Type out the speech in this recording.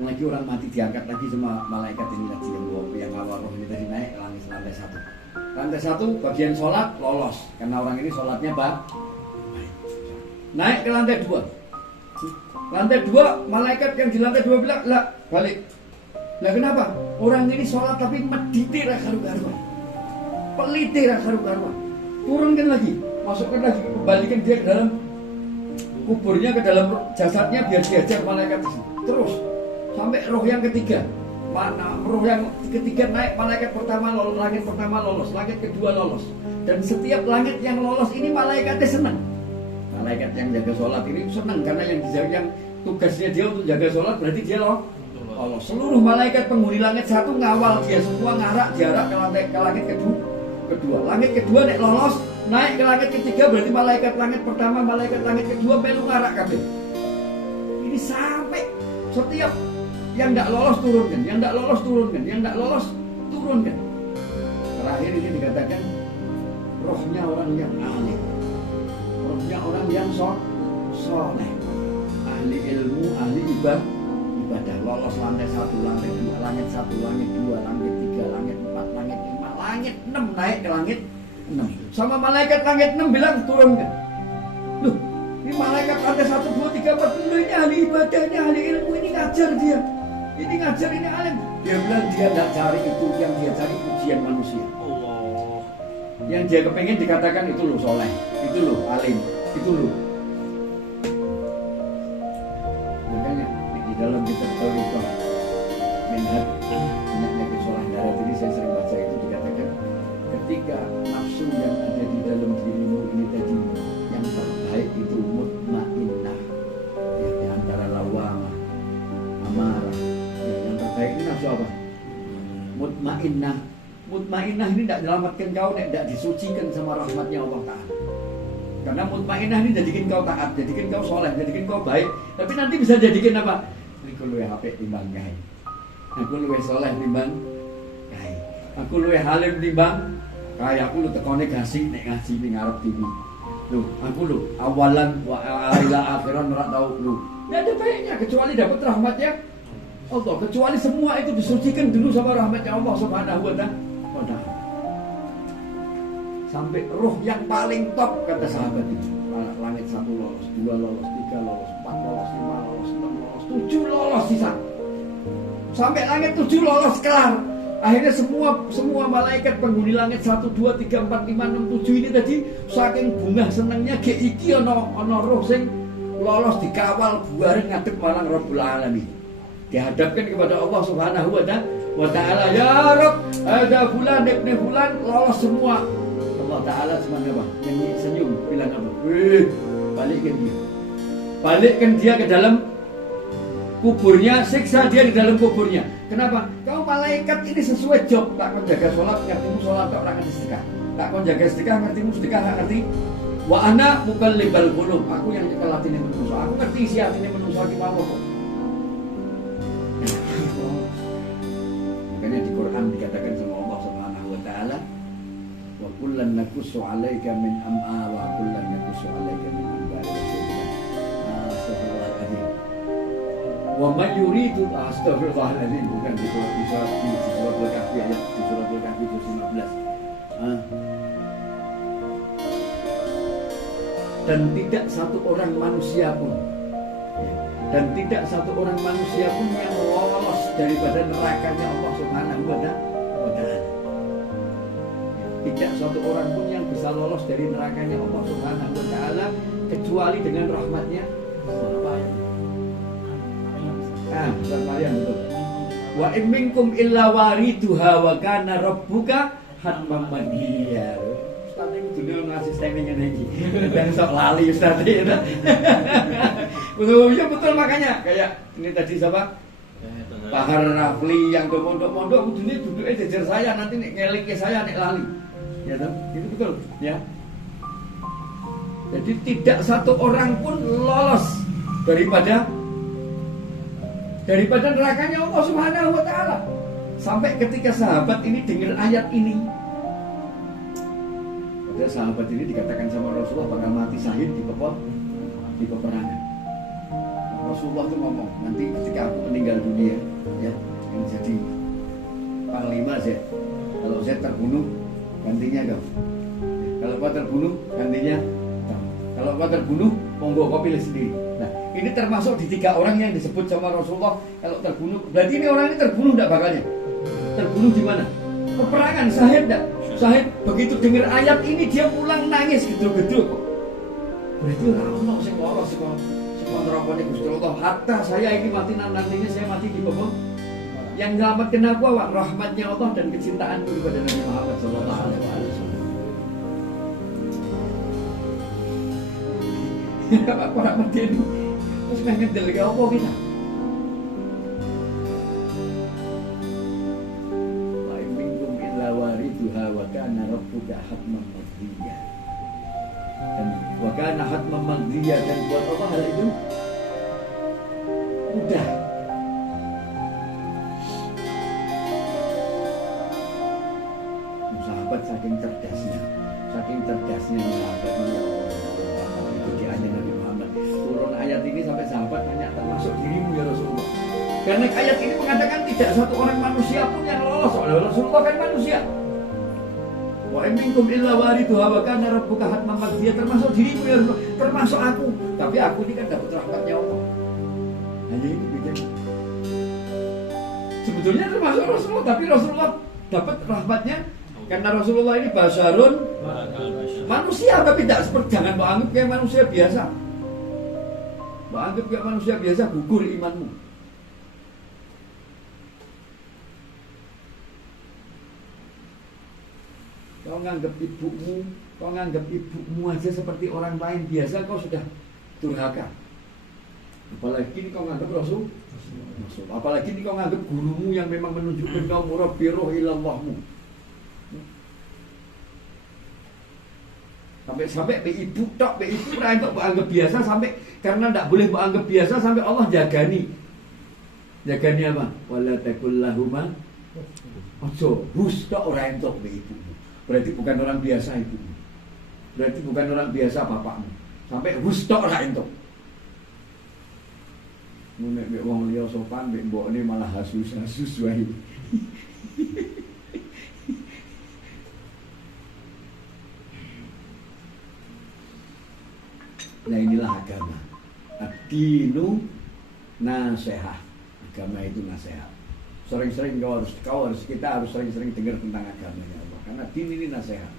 lagi orang mati diangkat lagi sama malaikat ini tadi yang awal roh ini tadi naik langit lantai 1. Lantai 1 bagian sholat lolos karena orang ini sholatnya baik. Naik ke lantai 2. Lantai 2 malaikat yang di lantai 2 bilang lah balik. Lah kenapa? Orang ini sholat tapi medite ra karu-karuan. Pelite ra karu-karuan. Turunkan lagi, masukkan lagi, kembalikan dia ke dalam kuburnya, ke dalam jasadnya biar diajar malaikat itu. Terus sampai roh yang ketiga. Roh yang ketiga naik, malaikat pertama lolos, langit pertama lolos, langit kedua lolos. Dan setiap langit yang lolos ini malaikatnya senang. Malaikat yang jaga sholat ini senang karena yang tugasnya dia untuk jaga sholat berarti dia lolos. Seluruh malaikat penghuni langit 1 ngawal dia semua ngarak jarak ke langit kedua. Langit kedua nek lolos naik ke langit ketiga berarti malaikat langit pertama, malaikat langit kedua melu ngarak kabeh. Ini sampai setiap yang tidak lolos turunkan, yang tidak lolos turunkan, yang tidak lolos turunkan. Terakhir ini dikatakan rohnya orang yang alim, rohnya orang yang soleh, ahli ilmu, ahli ibadah, lolos lantai 1, lantai 2, langit 1, langit 2, langit 3, langit 4, langit 5, langit 6 naik ke langit 6. Sama malaikat langit 6 bilang turunkan. Loh, ini malaikat lantai 1, 2, 3, 4 ini ahli ibadah, ini ahli ilmu, ini ngajar dia. Ini ngajar, ini alim. Dia bilang dia tidak cari itu, yang dia cari pujian manusia. Allah. Yang dia kepengen dikatakan itu loh soleh, itu loh alim, itu loh. Makanya di dalam kitab Tauhid Minhaj banyaknya kesolah darat ini saya sering baca itu dikatakan ketika nafsu yang ada di dalam dirimu ini tadi yang terbaik itu mutmainnah ya, di antara lawamah, amarah. Yang terbaik ini nafsu apa? Mutmainnah. Mutmainnah ini tidak menyelamatkan kau, tidak disucikan sama rahmatnya Allah Ta'ala. Karena mutmainnah ini jadikan kau taat, jadikan kau soleh, jadikan kau baik. Tapi nanti bisa jadikan apa? Aku luwe HP timbang kai. Aku luwe soleh timbang kai. Aku luwe halim timbang kai. Aku lu tekone gasing nek ngaji ning ngarep TV. Loh, aku lu awalan wa ila akhiran ora tau lu. Enggak ada baiknya kecuali dapat rahmatnya Allah. Kecuali semua itu disucikan dulu sama rahmatnya Allah Subhanahu wa ta'ala. Sampai roh yang paling top kata sahabat itu. Langit 1 lolos, 2 lolos, 3 lolos, 4 lolos, 5 lolos, 6 lolos, 7 lolos sisa. Sampai langit 7 lolos kelar. Akhirnya semua malaikat penghuni langit 1, 2, 3, 4, 5, 6, 7 ini tadi saking bunga senangnya ge iki ana roh sing lolos dikawal bareng ngadep marang Rabbul Alamin. Dihadapkan kepada Allah Subhanahu wa ta'ala, ya Rabb, ada fulan ibn fulan lolos semua. Allah Ta'ala semuanya apa? Nyanyi senyum, bilang apa? Balikkan dia ke dalam kuburnya, siksa dia di dalam kuburnya. Kenapa? Kau malaikat ini sesuai job. Tak kau jaga sholat, ngertimu sholat, tak orang ngerti sedekah. Tak kau jaga sedekah, ngertimu sedekah, tak ngerti. Wa ana mukallibal qulub. Aku yang nyekel hati ini manusia. Aku ngerti isi hati ini manusia gimana kok. Makanya di Quran dikatakan sama Allah Subhanahu wa ta'ala, wa kullan nakussu 'alaika min am'a wa kullan nakussu 'alaika min anba'i rasulika. Astagfirullahaladzim. Wa man yuridu astagfirullahaladzim, bukan di surat Al-Kahfi ayat di surat Al-Kahfi 15. Dan tidak satu orang manusia pun yang lolos daripada nerakanya Allah Subhanahu wa ta'ala. Tidak satu orang pun yang bisa lolos dari nerakanya Allah Subhanahu wa ta'ala kecuali dengan rahmatnya. Surat Maryam betul. Wa in minkum illa wariduha wa kana rabbuka hatman maqdiya. Ustaz ini dulu ngasih statement ngene iki. Dan sok lali Ustaz itu. Betul, ya betul makanya kayak ini tadi siapa? Pak Rafli yang ke pondok-pondok kudune duduknya jejer saya nanti nek ngelike saya nek lali. Ya toh? Itu betul, ya. Jadi tidak satu orang pun lolos daripada nerakanya Allah Subhanahu wa ta'ala. Sampai ketika sahabat ini dengar ayat ini, pada sahabat ini dikatakan sama Rasulullah bakal mati syahid di peperangan. Rasulullah tuh ngomong, nanti ketika aku meninggal dunia, ya, yang jadi panglima Z. Kalau Z terbunuh, gantinya kau. Kalau kau terbunuh, gantinya kau. Kalau kau terbunuh, monggo kau pilih sendiri. Nah, ini termasuk di 3 orang yang disebut sama Rasulullah. Kalau terbunuh, berarti ini orang ini terbunuh enggak bakalnya? Terbunuh di mana? Peperangan, syahid enggak? Syahid begitu dengar ayat ini dia pulang nangis gedul-gedul kok. Berarti orang sing lolos kok. Kontrolnya Gusti Allah, hatta saya ini mati nantinya saya mati di bawah. Yang menyelamatkan aku apa? Rahmatnya Allah dan kecintaanku kepada Nabi Muhammad Sallallahu Alaihi Wasallam. Apa rahmatnya ini? Terus pengen delega apa kita? Wa in minkum illa waridhuha wa kana rabbuka hatman maqdiyya. Dan wa kana hatman maqdiyya, dan buat Allah hal itu mudah. Sahabat saking cerdasnya sahabat itu di ayat Nabi Muhammad. Turun ayat ini sampai sahabat tanya, termasuk dirimu ya Rasulullah. Karena ayat ini mengatakan tidak satu orang manusia pun yang lolos. Rasulullah kan manusia. Wa in minkum illa waridhuha wa kana rabbuka hatman maqdiyya, termasuk dirimu ya Rasulullah, termasuk aku. Tapi aku ini kan dapat rahmatnya Allah. Hanya ini bikin. Sebetulnya termasuk Rasulullah, tapi Rasulullah dapat rahmatnya karena Rasulullah ini basyarun manusia, tapi tidak seperti, jangan mau anggap kayak manusia biasa. Mau anggap kayak manusia biasa, gugur imanmu. Kau nganggap ibumu aja seperti orang lain biasa, kau sudah durhaka. Apalagi ini kau nganggap Rasul. Apalagi ini kau nganggap gurumu yang memang menunjukkan kau murabbi roh ilallahmu. Sampai be ibu untuk anggap biasa, sampai karena tidak boleh anggap biasa sampai Allah jagani apa? Wala takul lahuma ojo hus tok ora entuk be ibu. Berarti bukan orang biasa ibu. Berarti bukan orang biasa bapakmu. Sampai hus tok ora entuk. Nek wong liya sopan mbek mbokne malah hasus-hasus wae. Nah inilah agama. Ad-dinu nasihah. Agama itu nasihat. Sering-sering kita harus sering-sering dengar tentang agamanya Allah. Karena din ini nasihat.